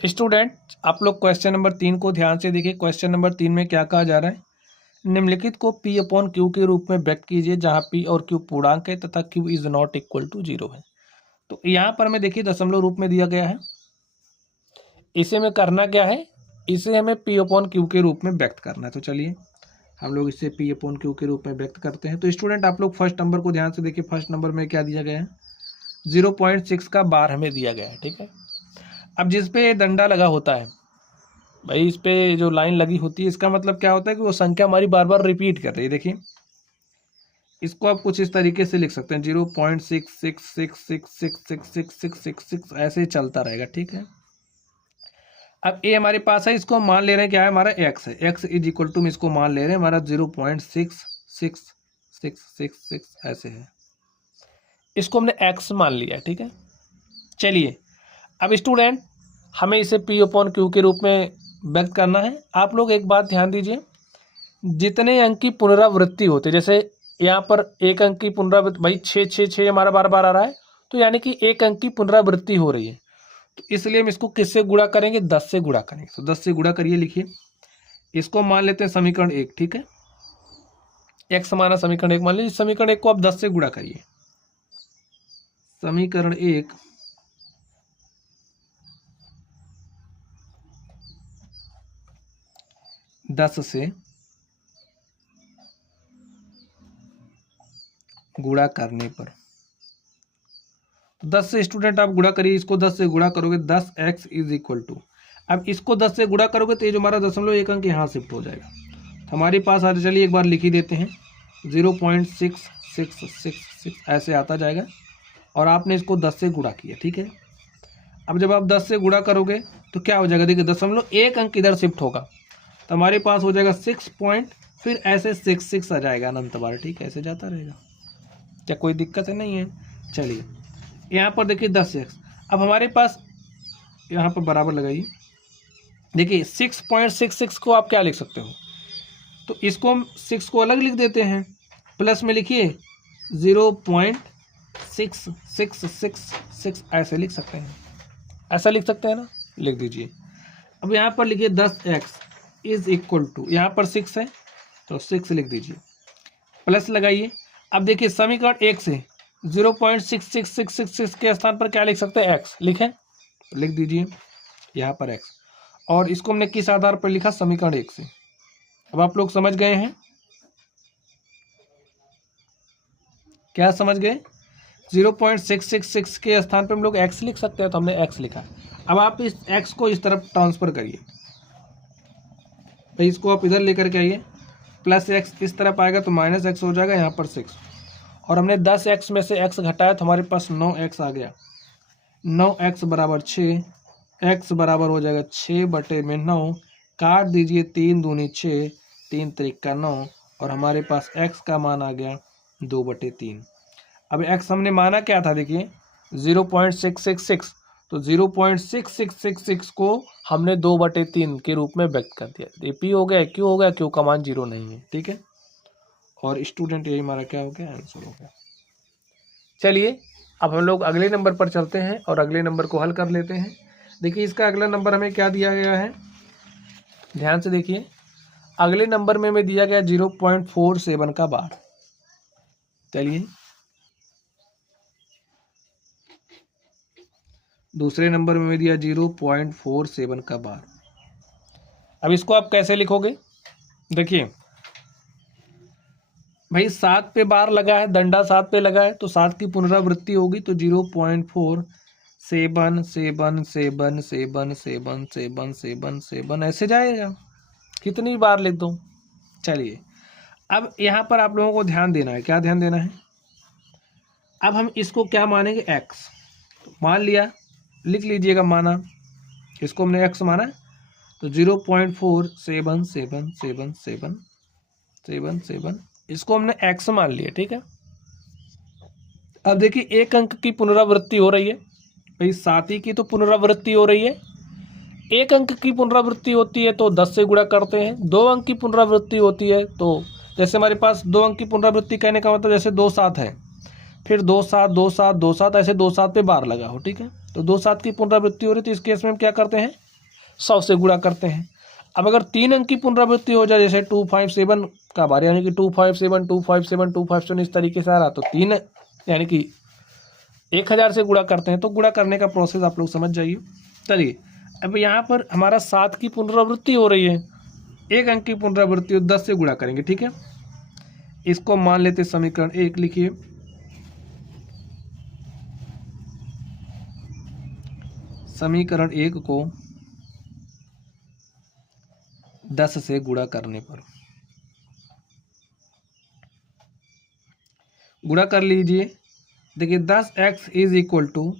Student आप लोग question number 3 को ध्यान से देखिए। क्वेश्चन नंबर 3 में क्या कहा जा रहा है, निम्नलिखित को P अपॉन Q के रूप में व्यक्त कीजिए जहां P और Q पूर्णांक है तथा Q is not equal to 0 है। तो यहाँ पर हमें देखिए दशमलव रूप में दिया गया है, इसे में करना क्या है, इसे हमें P अपॉन Q के रूप में व्यक्त करना है। तो चलिए हम लोग इसे P अपॉन Q के रूप में व्यक्त करते हैं। तो स्टूडेंट आप लोग फर्स्ट नंबर को ध्यान से देखिए। फर्स्ट नंबर में क्या दिया गया है, 0.6 का बार हमें दिया गया है, ठीक है। अब जिस पे डंडा लगा होता है भाई, इस पे जो लाइन लगी होती है, इसका मतलब क्या होता है कि वो संख्या हमारी बार बार रिपीट कर रही है। देखिए इसको आप कुछ इस तरीके से लिख सकते हैं, 0.666666666 ऐसे ही चलता रहेगा, ठीक है। अब ए हमारे पास है, इसको हम मान ले रहे हैं क्या है, हमारा एक्स है। एक्स इज इक्वल टू, इसको मान ले रहे हैं हमारा 0.666666 ऐसे है, इसको हमने एक्स मान लिया, ठीक है। चलिए अब स्टूडेंट हमें इसे P अपॉन Q के रूप में व्यक्त करना है। आप लोग एक बात ध्यान दीजिए, जितने अंक की पुनरावृत्ति होती है, जैसे यहाँ पर एक अंक की पुनरावृत्ति, भाई 6 हमारा बार बार आ रहा है, तो यानी कि एक अंक की पुनरावृत्ति हो रही है, तो इसलिए हम इसको किससे गुणा करेंगे, 10 से गुणा करेंगे। तो 10 से गुणा करिए, लिखिए इसको मान लेते हैं समीकरण 1, ठीक है। एक्स माना समीकरण 1 मान लीजिए, समीकरण 1 को आप 10 से गुणा करिए। समीकरण 1 10 से गुणा करने पर, 10 से स्टूडेंट आप गुणा करिए, इसको 10 से गुणा करोगे 10x इज इक्वल टू, अब इसको 10 से गुणा करोगे तो ये जो हमारा 0.1 अंक यहाँ शिफ्ट हो जाएगा। तो हमारे पास आज चलिए एक बार लिख ही देते हैं, 0.6666 ऐसे आता जाएगा, और आपने इसको 10 से गुणा किया, ठीक है। अब जब आप 10 से गुणा करोगे तो क्या हो जाएगा, देखिए 0.1 अंक इधर शिफ्ट होगा, तो हमारे पास हो जाएगा 6 पॉइंट, फिर ऐसे 66 आ जाएगा अनंत बार, ठीक है, ऐसे जाता रहेगा। क्या कोई दिक्कत है, नहीं है। चलिए यहाँ पर देखिए 10x, अब हमारे पास यहाँ पर बराबर लगाइए, देखिए 6.66 को आप क्या लिख सकते हो, तो इसको हम 6 को अलग लिख देते हैं, प्लस में लिखिए 0.6666 ऐसे लिख सकते हैं, ऐसा लिख सकते हैं ना, लिख दीजिए। अब यहाँ पर लिखिए 10x इज इक्वल टू, यहाँ पर 6 है तो 6 लिख दीजिए, प्लस लगाइए। अब देखिए समीकरण 1 से 0.66666 के स्थान पर क्या लिख सकते हैं, x लिखें, लिख दीजिए यहाँ पर x, और इसको हमने किस आधार पर लिखा, समीकरण 1 से। अब आप लोग समझ गए हैं, क्या समझ गए, 0.666 के स्थान पर हम लोग x लिख सकते हैं, तो हमने x लिखा। अब आप इस x को इस तरफ ट्रांसफर करिए, भाई इसको आप इधर लेकर के आइए, प्लस x इस तरफ आएगा तो माइनस x हो जाएगा, यहाँ पर 6, और हमने 10x में से x घटाया तो हमारे पास 9x आ गया। 9x बराबर 6, x बराबर हो जाएगा 6/9, काट दीजिए 3 दूनी 6, 3 त्रिक 9, और हमारे पास x का मान आ गया 2/3। अब x हमने माना क्या था, देखिए 0.666, तो 0.6666 को हमने 2/3 के रूप में व्यक्त कर दिया। ये P हो गया, Q हो गया, Q का मान 0 नहीं है, ठीक है। और स्टूडेंट यही हमारा क्या हो गया, आंसर हो गया। चलिए अब हम लोग अगले नंबर पर चलते हैं और अगले नंबर को हल कर लेते हैं। देखिए इसका अगला नंबर हमें क्या दिया गया है, ध्यान से देखिए, अगले नंबर में हमें दिया गया 0.47 का बार। चलिए दूसरे नंबर में हमें दिया 0.47 का बार। अब इसको आप कैसे लिखोगे, देखिए भाई 7 पे बार लगा है, डंडा 7 पे लगा है, तो 7 की पुनरावृत्ति होगी, तो 0.4777777777 ऐसे जाएगा, कितनी बार लिख दो। चलिए अब यहाँ पर आप लोगों को ध्यान देना है, क्या ध्यान देना है, अब हम इसको क्या मानेंगे, x, तो मान लिया, लिख लीजिएगा माना, इसको हमने x माना, तो 0.477777 इसको हमने x मान लिया, ठीक है। अब देखिए एक अंक की पुनरावृत्ति हो रही है, भाई 7 ही की तो पुनरावृत्ति हो रही है, एक अंक की पुनरावृत्ति होती है तो 10 से गुणा करते हैं, 2 अंक की पुनरावृत्ति होती है तो जैसे हमारे पास 2 अंक की पुनरावृत्ति कहने का मतलब जैसे 2 7 है, फिर 2 7 2 7 2 7 ऐसे 2 7 पे बार लगा हो, ठीक है। तो 2 7 की पुनरावृत्ति हो रही है, तो इस केस में हम क्या करते हैं, 100 से गुणा करते हैं। अब अगर 3 अंक की पुनरावृत्ति हो जाए, जैसे 257 का बार, यानी कि 257 257 257 इस तरीके से आ रहा, तो 3 यानी कि 1000 से गुणा करते हैं। तो गुणा करने का प्रोसेस आप लोग समझ जाइए। चलिए अब यहाँ पर हमारा 7 की पुनरावृत्ति हो रही है, 1 अंक की पुनरावृत्ति हो, 10 से गुणा करेंगे, ठीक है। इसको मान लेते समीकरण 1, लिखिए समीकरण 1 को 10 से गुणा करने पर, गुणा कर लीजिए। देखिए 10x इज इक्वल टू,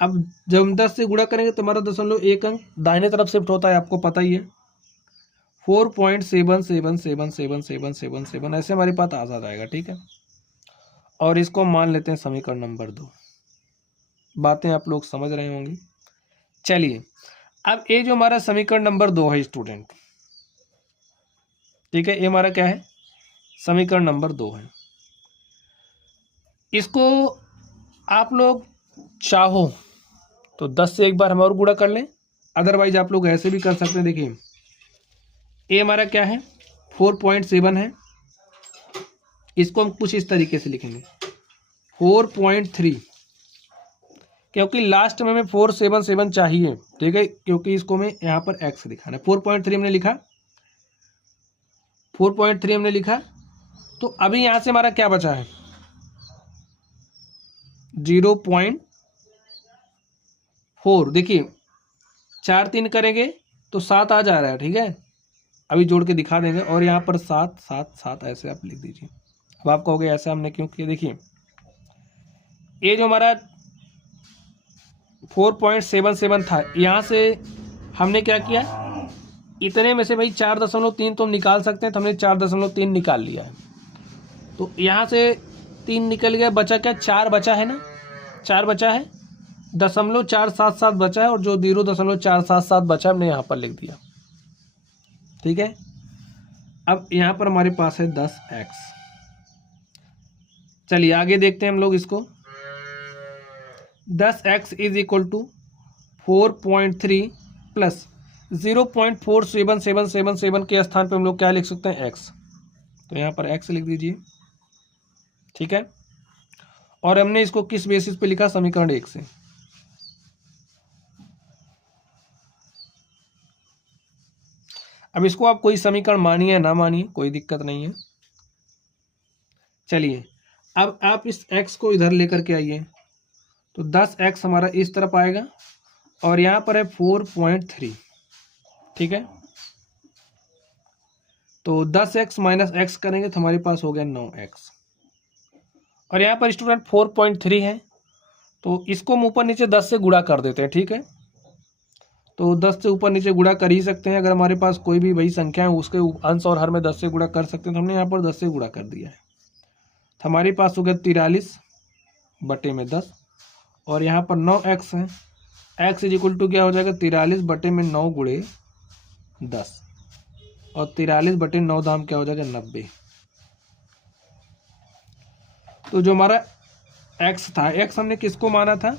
अब जब हम 10 से गुणा करेंगे तो हमारा 0.1 अंक दाहिने तरफ शिफ्ट होता है, आपको पता ही है। 4.77777777 ऐसे हमारे पास आ जाएगा, ठीक है। और इसको मान लेते हैं समीकरण नंबर 2। बातें आप लोग समझ रहे होंगे। चलिए अब ये जो हमारा समीकरण नंबर 2 है स्टूडेंट, ठीक है, ये हमारा क्या है, समीकरण नंबर 2 है। इसको आप लोग चाहो तो 10 से एक बार हम और गुणा कर लें, अदरवाइज आप लोग ऐसे भी कर सकते हैं। देखिए ये हमारा क्या है, 4.7 है, इसको हम कुछ इस तरीके से लिखेंगे 4.3, क्योंकि लास्ट में हमें 477 चाहिए, ठीक है, क्योंकि इसको मैं यहाँ पर x दिखाना है। 4.3 हमने लिखा, 4.3 हमने लिखा। तो अभी यहाँ से हमारा क्या बचा है, 0.4। देखिए 4 3 करेंगे तो 7 आ जा रहा है, ठीक है, अभी जोड़ के दिखा देंगे। और यहाँ पर 7 7 7 ऐसे आप लिख दीजिए। अब आप कहोगे ऐसा हमने क्यों किया, देखिए ये जो हमारा 4.77 था, यहाँ से हमने क्या किया, इतने में से भाई 4.3 तो हम निकाल सकते हैं, तो हमने 4.3 निकाल लिया है। तो यहाँ से 3 निकल गया, बचा क्या, 4 बचा है ना, 4 बचा है, 0.477 बचा है, और जो 0.477 बचा हमने यहाँ पर लिख दिया, ठीक है। अब यहाँ पर हमारे पास है 10x। चलिए आगे देखते हैं हम लोग इसको। 10x is equal to 4.3 plus 0.47777 के स्थान पे हम लोग क्या लिख सकते हैं, x। तो यहाँ पर x लिख दीजिए, ठीक है। और हमने इसको किस बेसिस पे लिखा, समीकरण 1 से। अब इसको आप कोई समीकरण मानिए या ना मानिए, कोई दिक्कत नहीं है। चलिए अब आप इस x को इधर लेकर के आइए, तो 10x हमारा इस तरफ आएगा, और यहाँ पर है 4.3, ठीक है। तो 10x माइनस x करेंगे तो हमारे पास हो गया 9x। और यहाँ पर स्टूडेंट 4.3 है, तो इसको हम ऊपर नीचे 10 से गुणा कर देते हैं, ठीक है। तो 10 से ऊपर नीचे गुणा कर ही सकते हैं, अगर हमारे पास कोई भी वही संख्या है उसके अंश और हर में 10 से गुणा कर सकते हैं। तो हमने यहाँ पर 10 से गुणा कर दिया है, तो हमारे पास हो गया 43/10। और यहाँ पर 9x है, x इज इक्वल टू क्या हो जाएगा, 43/9 गुणे 10, और 43/9 दाम क्या हो जाएगा, 90। तो जो हमारा x था, x हमने किसको माना था,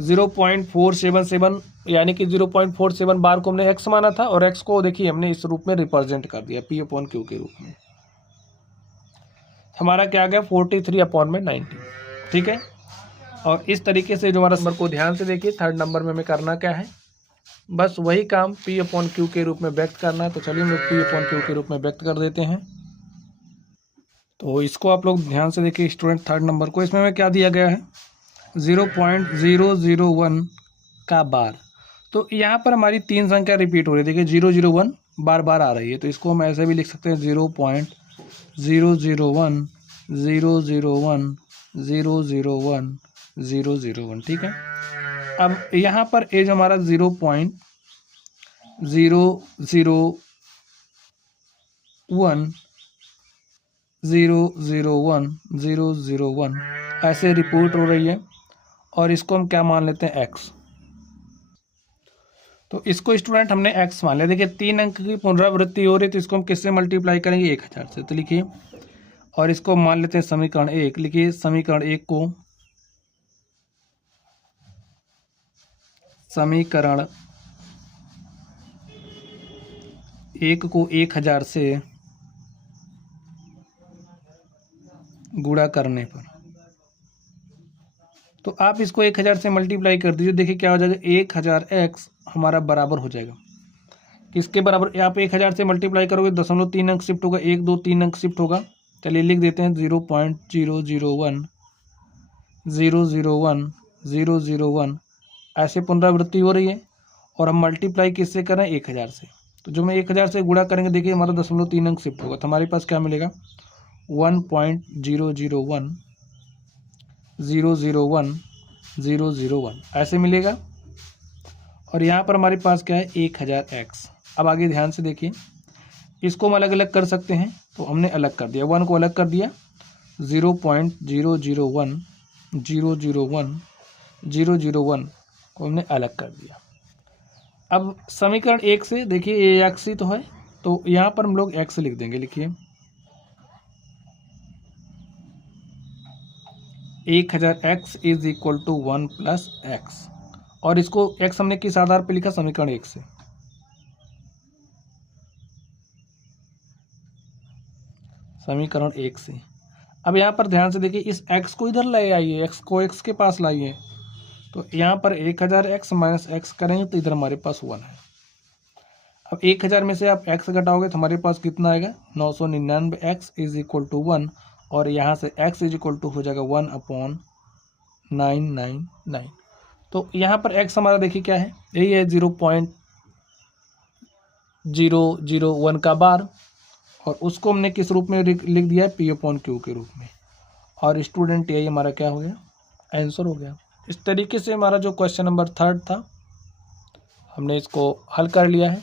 0.477, यानी कि 0.47 बार को हमने x माना था, और x को देखिए हमने इस रूप में रिप्रेजेंट कर दिया P/Q के रूप में। हमारा क्या आ गया, 43/90, ठीक है। और इस तरीके से जो हमारा नंबर को ध्यान से देखिए, थर्ड नंबर में हमें करना क्या है, बस वही काम P/Q के रूप में व्यक्त करना है। तो चलिए हम लोग P/Q के रूप में व्यक्त कर देते हैं। तो इसको आप लोग ध्यान से देखिए स्टूडेंट, थर्ड नंबर को, इसमें हमें क्या दिया गया है, 0.001 का बार। तो यहाँ पर हमारी 3 संख्या रिपीट हो रही है, देखिए 001 बार बार आ रही है, तो इसको हम ऐसे भी लिख सकते हैं 0.001 001 001 001, ठीक है। अब यहाँ पर ये जो हमारा 0.001 001 001 ऐसे रिपोर्ट हो रही है, और इसको हम क्या मान लेते हैं, x। तो इसको स्टूडेंट हमने x मान लिया। देखिए 3 अंक की पुनरावृत्ति हो रही है, तो इसको हम किससे मल्टीप्लाई करेंगे, 1000 से। तो लिखिए, और इसको मान लेते हैं समीकरण 1। लिखिए समीकरण 1 को समीकरण 1 को 1000 से गुणा करने पर, तो आप इसको 1000 से मल्टीप्लाई कर दीजिए। देखिए क्या हो जाएगा, 1000x हमारा बराबर हो जाएगा किसके बराबर, आप 1000 से मल्टीप्लाई करोगे 0.3 अंक शिफ्ट होगा, 1 2 3 अंक शिफ्ट होगा। चलिए लिख देते हैं 0.001 ऐसे पुनरावृत्ति हो रही है। और हम मल्टीप्लाई किससे कर रहे हैं, 1000 से। तो जो मैं 1000 से गुणा करेंगे, देखिए हमारा 0.3 अंक शिफ्ट होगा, तो हमारे पास क्या मिलेगा 1.001 ऐसे मिलेगा। और यहाँ पर हमारे पास क्या है 1000x। अब आगे ध्यान से देखिए, इसको हम अलग अलग कर सकते हैं, तो हमने अलग कर दिया, 1 को अलग कर दिया, 0.001 को हमने अलग कर दिया। अब समीकरण 1 से देखिए ये x ही तो है, तो यहाँ पर हम लोग x लिख देंगे। लिखिए 1000x is equal to 1 plus x, और इसको x हमने किस आधार पे लिखा, समीकरण 1 से। समीकरण 1 से। अब यहाँ पर ध्यान से देखिए, इस x को इधर ले आइए, x को x के पास लाइए, तो यहाँ पर 1000x माइनस x करेंगे तो इधर हमारे पास 1 है। अब 1000 में से आप x घटाओगे तो हमारे पास कितना आएगा, 999x इज इक्वल टू 1, और यहाँ से x इज इक्वल टू हो जाएगा 1/999। तो यहाँ पर x हमारा देखिए क्या है, यही है 0.001 का बार, और उसको हमने किस रूप में लिख दिया है, P/Q के रूप में। और स्टूडेंट यही हमारा क्या हो गया, आंसर हो गया। इस तरीके से हमारा जो क्वेश्चन नंबर 3 था हमने इसको हल कर लिया है।